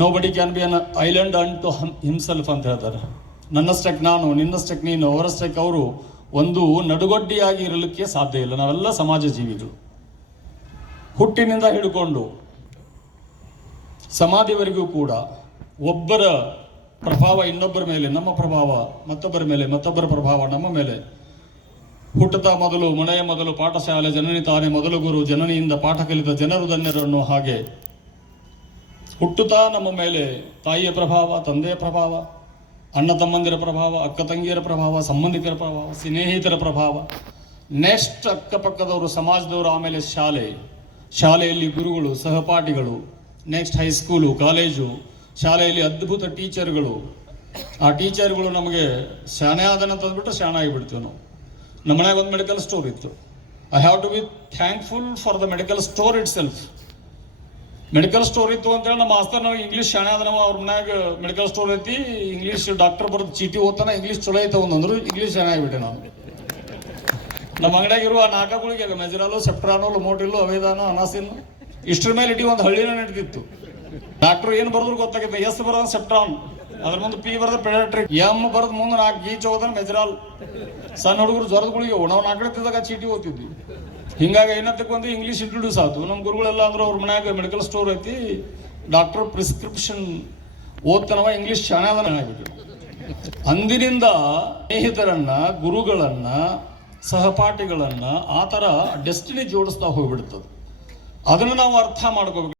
Nobody can be an island and to himself ಅಂತ ಹೇಳ್ತಾರೆ. ನನ್ನಷ್ಟಕ್ಕೆ ನಾನು, ನಿನ್ನಷ್ಟಕ್ಕೆ ನೀನು, ಅವರಷ್ಟಕ್ಕೆ ಅವರು ಒಂದು ನಡುಗಡ್ಡಿಯಾಗಿ ಇರಲಿಕ್ಕೆ ಸಾಧ್ಯ ಇಲ್ಲ. ನಾವೆಲ್ಲ ಸಮಾಜ ಜೀವಿಗಳು. ಹುಟ್ಟಿನಿಂದ ಹಿಡ್ಕೊಂಡು ಸಮಾಧಿವರೆಗೂ ಕೂಡ ಒಬ್ಬರ ಪ್ರಭಾವ ಇನ್ನೊಬ್ಬರ ಮೇಲೆ, ನಮ್ಮ ಪ್ರಭಾವ ಮತ್ತೊಬ್ಬರ ಮೇಲೆ, ಮತ್ತೊಬ್ಬರ ಪ್ರಭಾವ ನಮ್ಮ ಮೇಲೆ. ಹುಟ್ಟುತ್ತಾ ಮೊದಲು ಮನೆಯ ಮೊದಲು ಪಾಠಶಾಲೆ, ಜನನಿ ತಾನೇ ಮೊದಲು ಗುರು, ಜನನಿಯಿಂದ ಪಾಠ ಕಲಿತ ಜನರು ಧನ್ಯರು ಅನ್ನೋ ಹಾಗೆ ಹುಟ್ಟುತ್ತಾ ನಮ್ಮ ಮೇಲೆ ತಾಯಿಯ ಪ್ರಭಾವ, ತಂದೆಯ ಪ್ರಭಾವ, ಅಣ್ಣ ತಮ್ಮಂದಿರ ಪ್ರಭಾವ, ಅಕ್ಕ ತಂಗಿಯರ ಪ್ರಭಾವ, ಸಂಬಂಧಿಕರ ಪ್ರಭಾವ, ಸ್ನೇಹಿತರ ಪ್ರಭಾವ, ನೆಕ್ಸ್ಟ್ ಅಕ್ಕಪಕ್ಕದವರು, ಸಮಾಜದವರು, ಆಮೇಲೆ ಶಾಲೆಯಲ್ಲಿ ಗುರುಗಳು, ಸಹಪಾಠಿಗಳು, ನೆಕ್ಸ್ಟ್ ಹೈಸ್ಕೂಲು, ಕಾಲೇಜು, ಶಾಲೆಯಲ್ಲಿ ಅದ್ಭುತ ಟೀಚರ್ಗಳು. ಆ ಟೀಚರ್ಗಳು ನಮಗೆ ಶಾಣೆ ಆದನ ತಂದ್ಬಿಟ್ಟು ಶಾಣೆ ಆಗಿಬಿಡ್ತೀವಿ ನಾವು. ನಮ್ಮ ಮನೆಯಾಗ ಒಂದು ಮೆಡಿಕಲ್ ಸ್ಟೋರ್ ಇತ್ತು. I have to be thankful for the medical store itself. Medical store ಇತ್ತು ಅಂತೇಳಿ ನಮ್ಮ ಮಾಸ್ತರ್ ನಾವು ಇಂಗ್ಲೀಷ್ ಶಾಣೆ ಆದ ನಾವು ಅವ್ರ ಮನ್ಯಾಗ ಮೆಡಿಕಲ್ ಸ್ಟೋರ್ ಐತಿ, ಇಂಗ್ಲೀಷ್ ಡಾಕ್ಟರ್ ಬರೋದು ಚೀಟಿ ಓದ್ತಾನೆ, ಇಂಗ್ಲೀಷ್ ಚಲೋ ಐತೆ ಒಂದಂದ್ರು ಇಂಗ್ಲೀಷ್ ಶಾಣೆ ಆಗಿಬಿಟ್ಟೆ ನಾನು. ನಮ್ಮ ಅಂಗಡಿಯಾಗಿರುವ ಆ ನಾಲ್ಕಗಳಿಗೆ ಮೆಜರಾಲು, ಸೆಪ್ಟ್ರಾನೋ, ಲೊಮೋಟಿಲ್ಲು, ಅವೇದಾನೋ, ಅನಾಸಿನ್ನು ಇಷ್ಟರ ಮೇಲೆ ಇಡೀ ಒಂದು ಹಳ್ಳಿನ ನಡೆದಿತ್ತು. ಡಾಕ್ಟರ್ ಏನು ಬರೆದ್ರು ಗೊತ್ತಾಗಿತ್ತು. ಎಸ್ ಬರೋದು ಸೆಪ್ಟ್ರಾನ್, ಅದ್ರ ಮುಂದೆ ಪಿ ಬರೋದು ಪೆಡಾಟ್ರಿಕ್, ಎಮ್ ಬರೋದು ಮುಂದೆ 4 ಗೀಚ್ ಹೋದ ಮೆಜರಾಲ್. ಸಣ್ಣ ಹುಡುಗರು ಜ್ವರದ ಗುಳಿಗೆ ನಾವು 4 ತಿದ್ದಾಗ ಚೀಟಿ ಓದ್ತಿದ್ವಿ. ಹಿಂಗಾಗಿ ಏನತ್ತಕ್ಕೆ ಒಂದು ಇಂಗ್ಲೀಷ್ ಇಂಟ್ರೊಡ್ಯೂಸ್ ಆಯ್ತು. ನಮ್ಮ ಗುರುಗಳೆಲ್ಲ ಅಂದ್ರೆ ಅವ್ರ ಮನ್ಯಾಗ ಮೆಡಿಕಲ್ ಸ್ಟೋರ್ ಐತಿ, ಡಾಕ್ಟರ್ ಪ್ರಿಸ್ಕ್ರಿಪ್ಷನ್ ಓದ್ತಾನವ, ಇಂಗ್ಲೀಷ್ ಶಾಣೆ ಆಗಿಬಿಟ್ಟು. ಅಂದಿನಿಂದ ಸ್ನೇಹಿತರನ್ನ, ಗುರುಗಳನ್ನ, ಸಹಪಾಠಿಗಳನ್ನ ಆ ಥರ ಡೆಸ್ಟಿನಿ ಜೋಡಿಸ್ತಾ ಹೋಗ್ಬಿಡ್ತದೆ. ಅದನ್ನು ನಾವು ಅರ್ಥ ಮಾಡ್ಕೋಬೇಕು.